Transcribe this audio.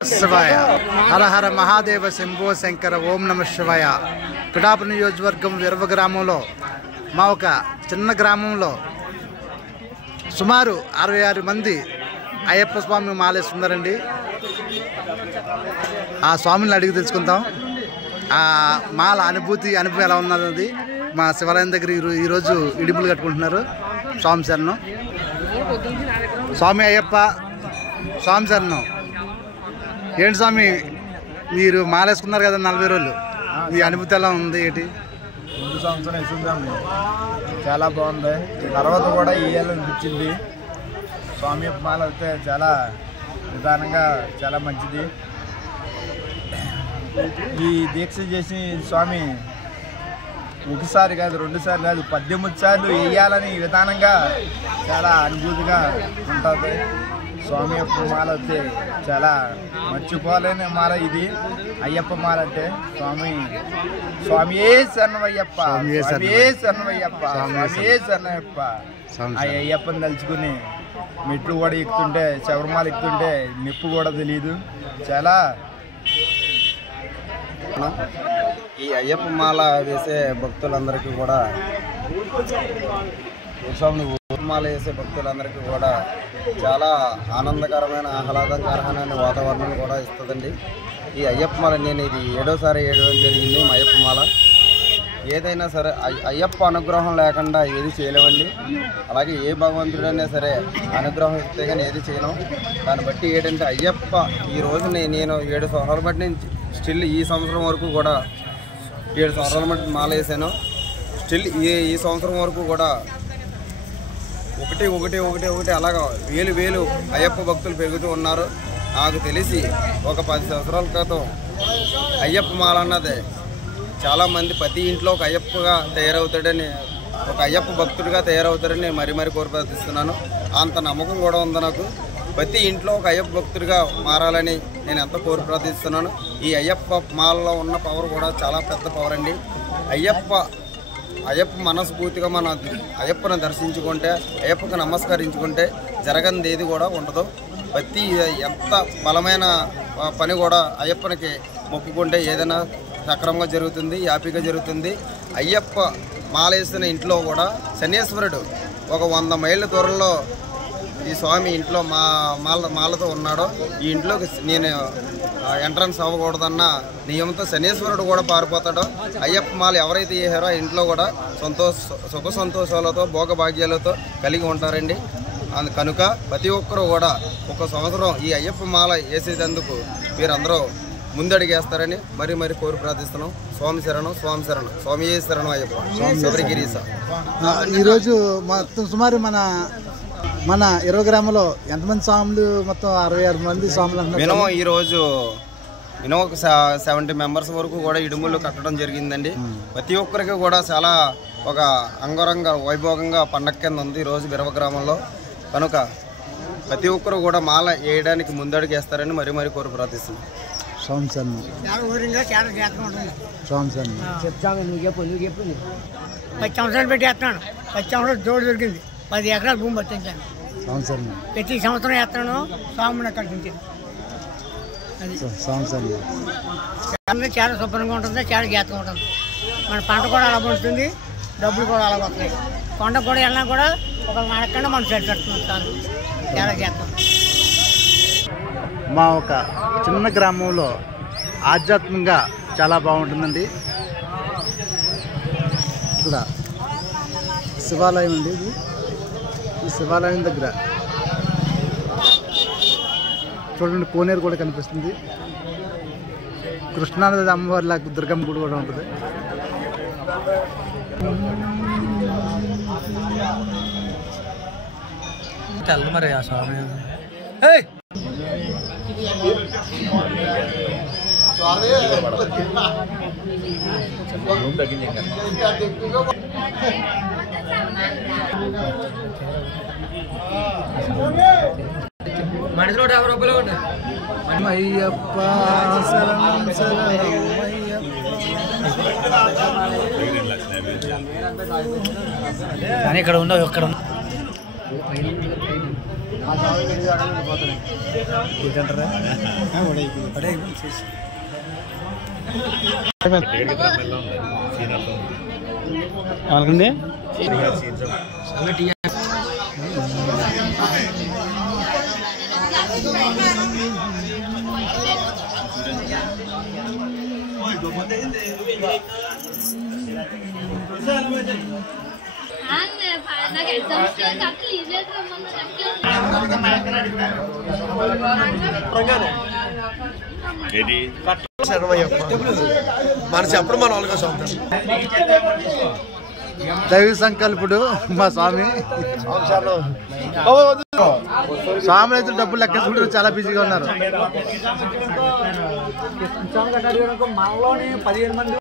శివాయ హర హర మహాదేవ శంభో శంకర ఓం నమ శివాయ. పిఠాపురం నియోజకవర్గం విరవ గ్రామంలో మా ఒక చిన్న గ్రామంలో సుమారు 66 మంది అయ్యప్ప స్వామి మాలేస్తున్నారండి. ఆ స్వామిని అడిగి తెలుసుకుందాం. ఆ మాల అనుభవం ఎలా ఉన్నది. మా శివాలయం దగ్గర ఈరోజు ఇడుపులు కట్టుకుంటున్నారు. స్వామి శరణం. స్వామి అయ్యప్ప. స్వామి శరణం. ఏంటి స్వామి మీరు మాలేసుకున్నారు కదా 40 రోజులు, మీ అనుభూతి ఎలా ఉంది? ఏంటి ముందు సంవత్సరం వేసుకుందాండి, చాలా బాగుంది. తర్వాత కూడా వేయాలనిపించింది. స్వామి మాల అయితే చాలా విధానంగా చాలా మంచిది. ఈ దీక్ష చేసి స్వామి ఒకసారి కాదు 2 సార్లు కాదు 18 సార్లు వేయాలని విధానంగా చాలా అనుభూతిగా ఉంటుంది. స్వామి యొక్క మాల అయితే చాలా మర్చిపోలేని మాల ఇది. అయ్యప్ప మాల అంటే స్వామియే శరణమయ్యప్ప, స్వామియే శరణమయ్యప్ప, స్వామియే శరణమయ్యప్ప. ఆ అయ్యప్పని తలుచుకుని మెట్లు కూడా ఎక్కుతుంటే, శబరిమాల ఎక్కుతుంటే మెప్పు కూడా తెలియదు. చాలా ఈ అయ్యప్ప మాల వేసే భక్తులందరికీ కూడా, మాల వేసే భక్తులందరికీ కూడా చాలా ఆనందకరమైన ఆహ్లాదకరమైన వాతావరణం కూడా ఇస్తుందండి. ఈ అయ్యప్ప మాల నేను ఇది 7వ సారి వేయడం జరిగింది. మా అయ్యప్ప మాల ఏదైనా సరే అయ్యప్ప అనుగ్రహం లేకుండా ఏది చేయలేమండి. అలాగే ఏ భగవంతుడైనా సరే అనుగ్రహం ఇస్తే కానీ ఏది చేయలేం. దాన్ని బట్టి ఏంటంటే అయ్యప్ప ఈ రోజు నేను 7 సంవత్సరాల బట్టి నుంచి స్టిల్ ఈ సంవత్సరం వరకు కూడా 7 సంవత్సరాల బట్టి మాల వేసాను. స్టిల్ ఈ సంవత్సరం వరకు కూడా ఒకటి అలాగా వేలు అయ్యప్ప భక్తులు పెరుగుతూ ఉన్నారు. నాకు తెలిసి ఒక 10 సంవత్సరాల క్రితం అయ్యప్ప మాల అన్నది చాలామంది ప్రతి ఇంట్లో ఒక అయ్యప్పగా తయారవుతాడని, ఒక అయ్యప్ప భక్తుడిగా తయారవుతాడని మరీ కోరిప్రార్థిస్తున్నాను. అంత నమ్మకం కూడా ఉంది నాకు. ప్రతి ఇంట్లో ఒక అయ్యప్ప భక్తుడిగా మారాలని నేను ఎంతో కోరిప్రార్థిస్తున్నాను. ఈ అయ్యప్ప మాలలో ఉన్న పవర్ కూడా చాలా పెద్ద పవర్ అండి. అయ్యప్ప మనస్ఫూర్తిగా మన అయ్యప్పను దర్శించుకుంటే, అయ్యప్పకు నమస్కరించుకుంటే జరగనిది ఏది కూడా ఉండదు. ప్రతి ఎంత బలమైన పని కూడా అయ్యప్పనికి మొక్కుకుంటే ఏదైనా సక్రమంగా జరుగుతుంది, హ్యాపీగా జరుగుతుంది. అయ్యప్ప మాలేసిన ఇంట్లో కూడా శనేశ్వరుడు ఒక 100 మైళ్ళ దూరంలో ఈ స్వామి ఇంట్లో మాలతో ఉన్నాడో ఈ ఇంట్లోకి నేను ఎంట్రన్స్ అవ్వకూడదన్న నియమంతో శనేశ్వరుడు కూడా పారిపోతాడో. అయ్యప్ప మాల ఎవరైతే చేశారో ఆ ఇంట్లో కూడా సుఖ సంతోషాలతో భోగభాగ్యాలతో కలిగి ఉంటారండి. కనుక ప్రతి ఒక్కరూ కూడా ఒక సంవత్సరం ఈ అయ్యప్ప మాల వేసేందుకు మీరందరూ ముందడిగేస్తారని మరీ కోరి ప్రార్థిస్తున్నాం. స్వామి శరణం, స్వామి శరణం, స్వామియే శరణం అయ్యప్ప, శబరిగిరీశ. ఈరోజు మొత్తం సుమారు మన 20 గ్రామంలో ఎంతమంది స్వాములు? మొత్తం 66 మంది స్వాములు. మినిమం ఈరోజు ఒక 70 మెంబర్స్ వరకు కూడా ఇడుములు కట్టడం జరిగిందండి. ప్రతి ఒక్కరికి కూడా చాలా ఒక అంగరంగ వైభోగంగా పండగ కింద ఉంది ఈరోజు విరవ గ్రామంలో. కనుక ప్రతి ఒక్కరు కూడా మాల వేయడానికి ముందడుగు వేస్తారని మరీ కోరి ప్రార్థిస్తున్నాం. స్వామి శరణం. స్వామి శరణం. 10 సంవత్సరాలు పెట్టి వేస్తున్నాను. 10 సంవత్సరాలు జోడు దొరికింది. 10 ఎకరాల భూమి పట్టించాను. ప్రతి సంవత్సరం వేస్తాను. స్వామిని కట్టించాను. అది చాలా శుభ్రంగా ఉంటుంది, చాలా జాగ్రత్తగా ఉంటుంది. మన పంట కూడా అలా పడుతుంది, డబ్బులు కూడా అలా వస్తాయి. కొండ కూడా వెళ్ళినా కూడా ఒక నడకుండా మనం సెట్ పెట్టుకుంటాం. చాలా జాగ్రత్త. మా ఒక చిన్న గ్రామంలో ఆధ్యాత్మికంగా చాలా బాగుంటుందండి. ఇక్కడ శివాలయం అండి. ఇది ఈ శివాలయం దగ్గర చూడండి కోనేరు కూడా కనిపిస్తుంది. కృష్ణానది అమ్మవారి లాగా దుర్గమ్మ గుడి కూడా ఉంటుంది. తెల్ల మరి ఆ స్వామి మనసులో 50 రూపాయలు ఉండే. అయ్యప్ప శరణం శరణం కానీ ఇక్కడ ఉండవు. ఇక్కడ నాకు ఎగ్జామ్స్ అక్కడ ఈజీగా మన చెప్పడం మన వాళ్ళగా సొంతం దైవ సంకల్పుడు మా స్వామి. స్వామి అయితే డబ్బులు లెక్కేసుకుంటారు, చాలా బిజీగా ఉన్నారు.